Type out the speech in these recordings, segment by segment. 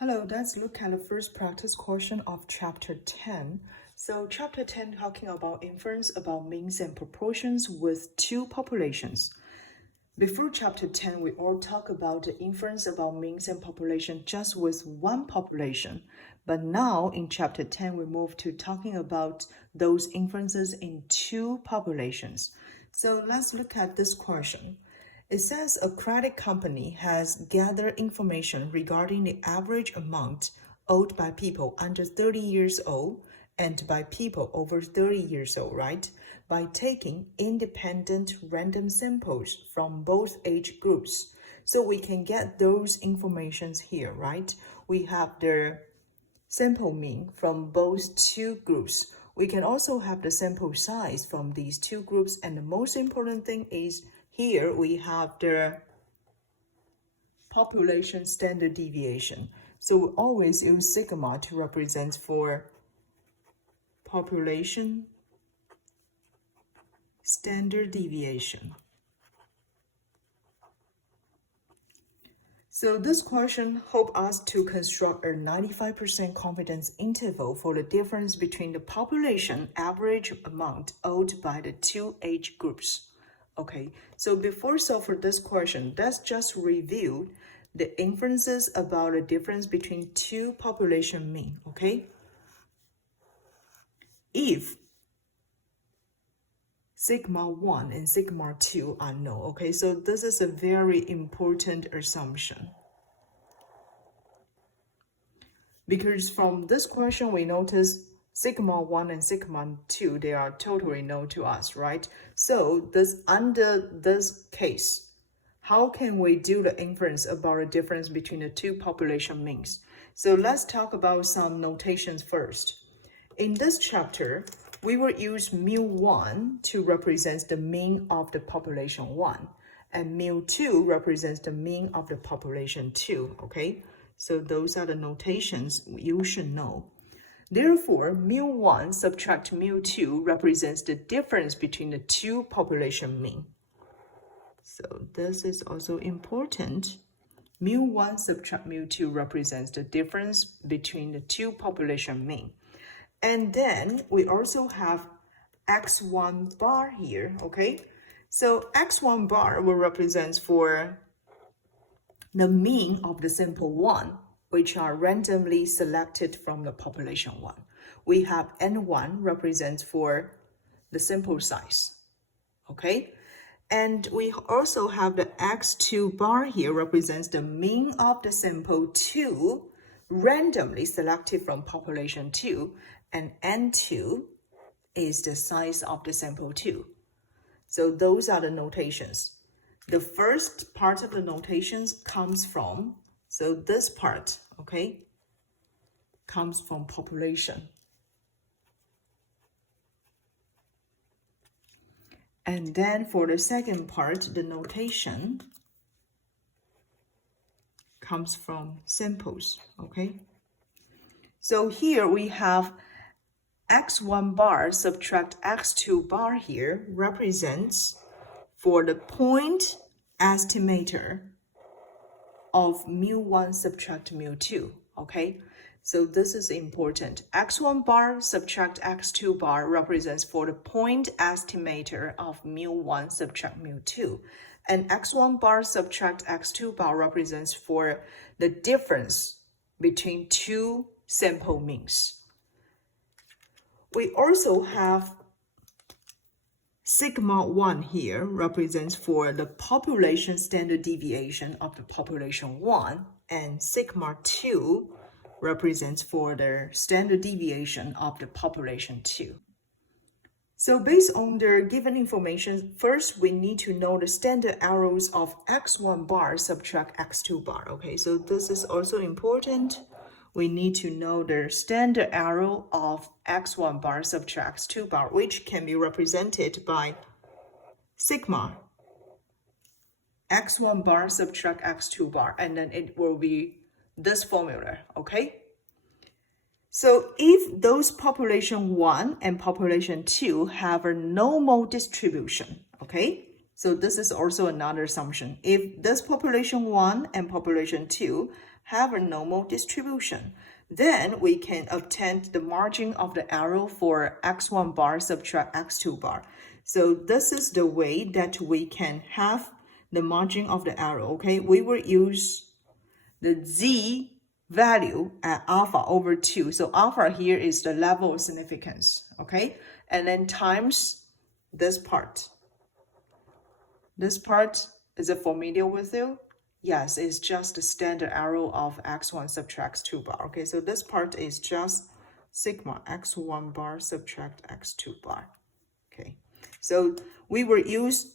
Hello, let's look at the first practice question of chapter 10. So chapter 10 talking about inference about means and proportions with two populations. Before chapter 10, we all talk about the inference about means and population just with one population. But now in chapter 10, we move to talking about those inferences in two populations. So let's look at this question. It says a credit company has gathered information regarding the average amount owed by people under 30 years old and by people over 30 years old, right? By taking independent random samples from both age groups. So we can get those informations here, right? We have the sample mean from both two groups. We can also have the sample size from these two groups. And the most important thing is here we have the population standard deviation. So we always use sigma to represent for population standard deviation. So this question helps us to construct a 95% confidence interval for the difference between the population average amount owed by the two age groups. Okay, so before solving this question, let's just review the inferences about the difference between two population mean, okay? If sigma 1 and sigma 2 are known, okay? So this is a very important assumption. Because from this question, we notice sigma 1 and sigma 2, they are totally known to us, right? So under this case, how can we do the inference about the difference between the two population means? So let's talk about some notations first. In this chapter, we will use mu1 to represent the mean of the population 1, and mu2 represents the mean of the population 2, okay? So those are the notations you should know. Therefore, mu1 subtract mu2 represents the difference between the two population mean. So this is also important. Mu1 subtract mu2 represents the difference between the two population mean. And then we also have x1 bar here, okay? So x1 bar will represent for the mean of the sample 1, which are randomly selected from the population 1. We have n1 represents for the sample size, okay? And we also have the x2 bar here represents the mean of the sample 2, randomly selected from population 2, and n2 is the size of the sample 2. So those are the notations. The first part of the notations comes from, so this part, okay, comes from population. And then for the second part, the notation comes from samples, okay? So here we have x1 bar subtract x2 bar here represents for the point estimator of mu1 subtract mu2, okay? So this is important. x1 bar subtract x2 bar represents for the point estimator of mu1 subtract mu2. And x1 bar subtract x2 bar represents for the difference between two sample means. We also have sigma 1 here represents for the population standard deviation of the population 1, and sigma 2 represents for the standard deviation of the population 2. So based on the given information, first we need to know the standard errors of x1 bar subtract x2 bar, okay? So this is also important. We need to know the standard error of x1 bar subtract x2 bar, which can be represented by sigma x1 bar subtract x2 bar, and then it will be this formula, okay? So if those population 1 and population 2 have a normal distribution, okay? So this is also another assumption. If this population 1 and population 2 have a normal distribution, then we can obtain the margin of the error for x1 bar subtract x2 bar. So this is the way that we can have the margin of the error, okay? We will use the z value at alpha over 2. So alpha here is the level of significance, okay? And then times this part. This part, is it familiar with you? Yes, it's just the standard error of x1 subtract x2 bar. Okay, so this part is just sigma x1 bar subtract x2 bar. Okay, so we will use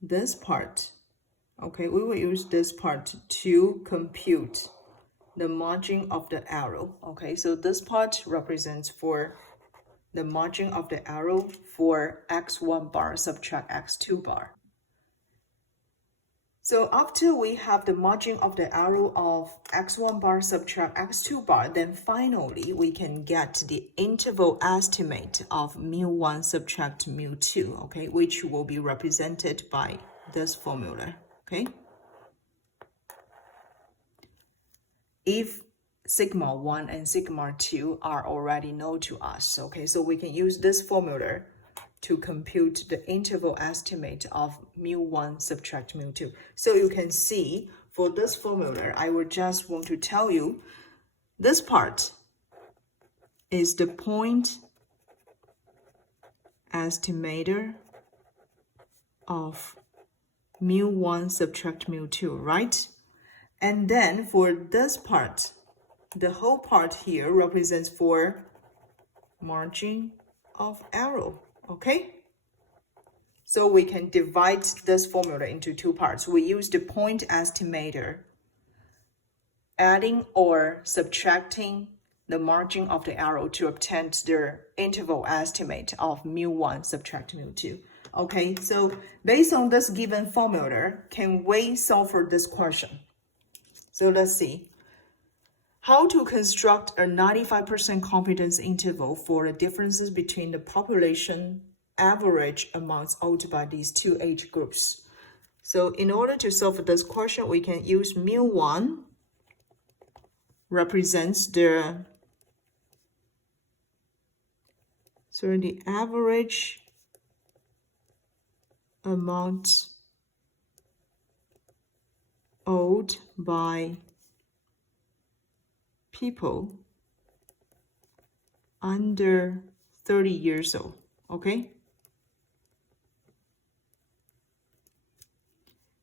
this part. Okay, we will use this part to compute the margin of the error. Okay, so this part represents for the margin of the error for x1 bar subtract x2 bar. So after we have the margin of the error of x1 bar subtract x2 bar, then finally we can get the interval estimate of mu1 subtract mu2, okay, which will be represented by this formula, okay? If sigma 1 and sigma 2 are already known to us, okay, so we can use this formula to compute the interval estimate of mu1 subtract mu2. So you can see for this formula, I would just want to tell you this part is the point estimator of mu1 subtract mu2, right? And then for this part, the whole part here represents for margin of error, okay? So we can divide this formula into two parts. We use the point estimator, adding or subtracting the margin of the error to obtain the interval estimate of mu1 subtract mu2. Okay, so based on this given formula, can we solve for this question? So let's see. How to construct a 95% confidence interval for the differences between the population average amounts owed by these two age groups. So in order to solve this question, we can use mu1 represents the average amount owed by people under 30 years old, okay?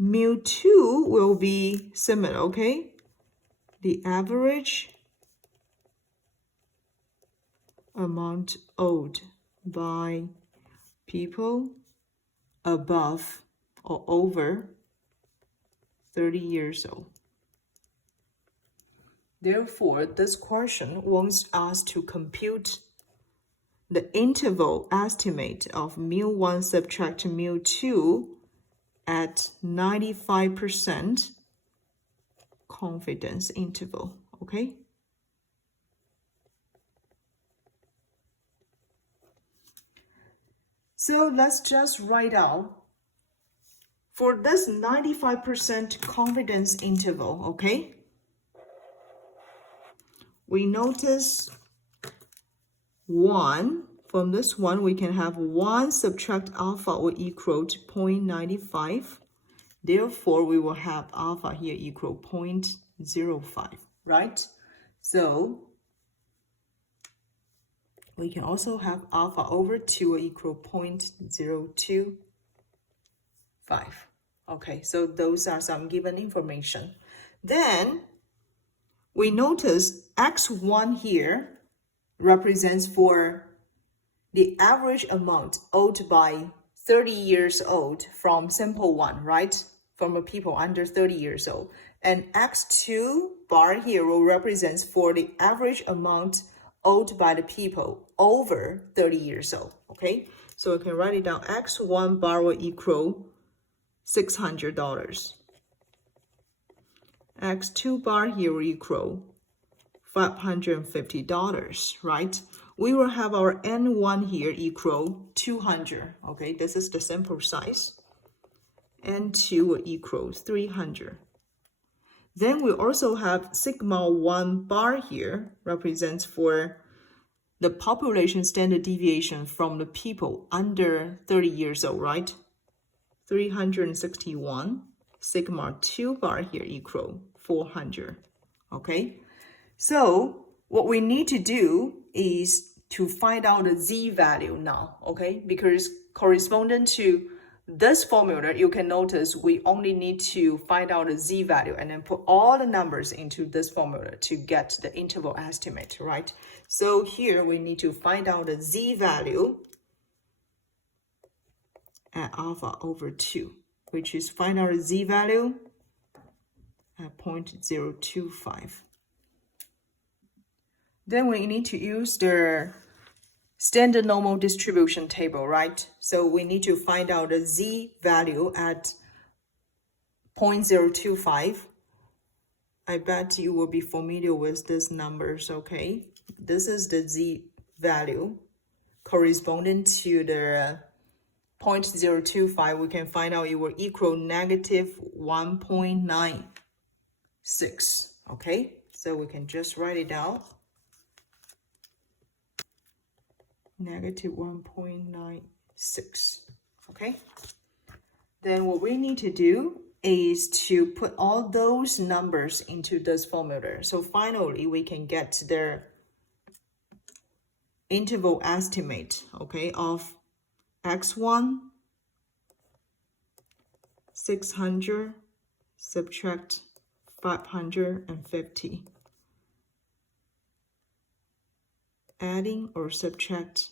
Mu2 will be similar, okay? The average amount owed by people above or over 30 years old. Therefore, this question wants us to compute the interval estimate of mu1 subtract mu2 at 95% confidence interval, okay? So let's just write out for this 95% confidence interval, okay? We notice 1, from this one, we can have 1 subtract alpha will equal to 0.95. Therefore, we will have alpha here equal 0.05, right? So we can also have alpha over 2 will equal 0.025. Okay, so those are some given information. Then we notice x1 here represents for the average amount owed by 30 years old from sample 1, right? From a people under 30 years old. And x2 bar here will represent for the average amount owed by the people over 30 years old, okay? So we can write it down. x1 bar will equal $600. x2 bar here will equal $550, right? we will have our N1 here equal 200. Okay, this is the sample size. N2 will equal 300. Then we also have sigma 1 bar here, represents for the population standard deviation from the people under 30 years old, right? 361. Sigma 2 bar here equal 400. Okay, so what we need to do is to find out the z value now, okay? Because corresponding to this formula, you can notice we only need to find out the z value and then put all the numbers into this formula to get the interval estimate, right? So here we need to find out the z value at alpha over 2, which is find out the z value at 0.025. Then we need to use the standard normal distribution table, right? So we need to find out the z value at 0.025. I bet you will be familiar with these numbers, okay? This is the z value corresponding to the 0.025. We can find out it will equal negative 1.96, okay? So we can just write it down. Negative 1.96, okay? Then what we need to do is to put all those numbers into this formula. So finally, we can get the interval estimate, okay, of x1, 600, subtract 550. Adding or subtract,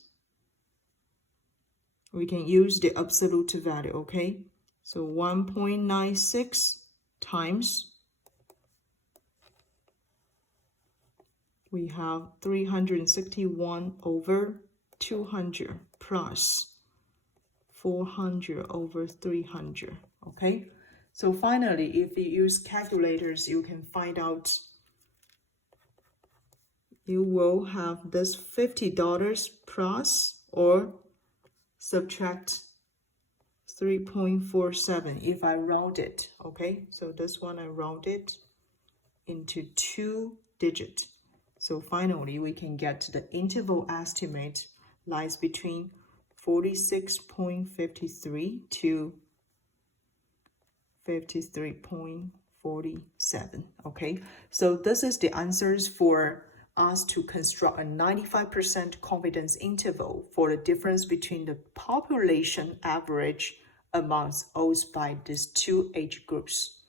we can use the absolute value, okay? So 1.96 times, we have 361 over 200 plus 400 over 300, okay? So finally, if you use calculators, you can find out you will have this $50 plus or subtract 3.47 if I round it, okay? So this one I round it into 2 digits. So finally, we can get the interval estimate lies between 46.53 to 53.47, okay? So this is the answers for us to construct a 95% confidence interval for the difference between the population average amounts owed by these two age groups.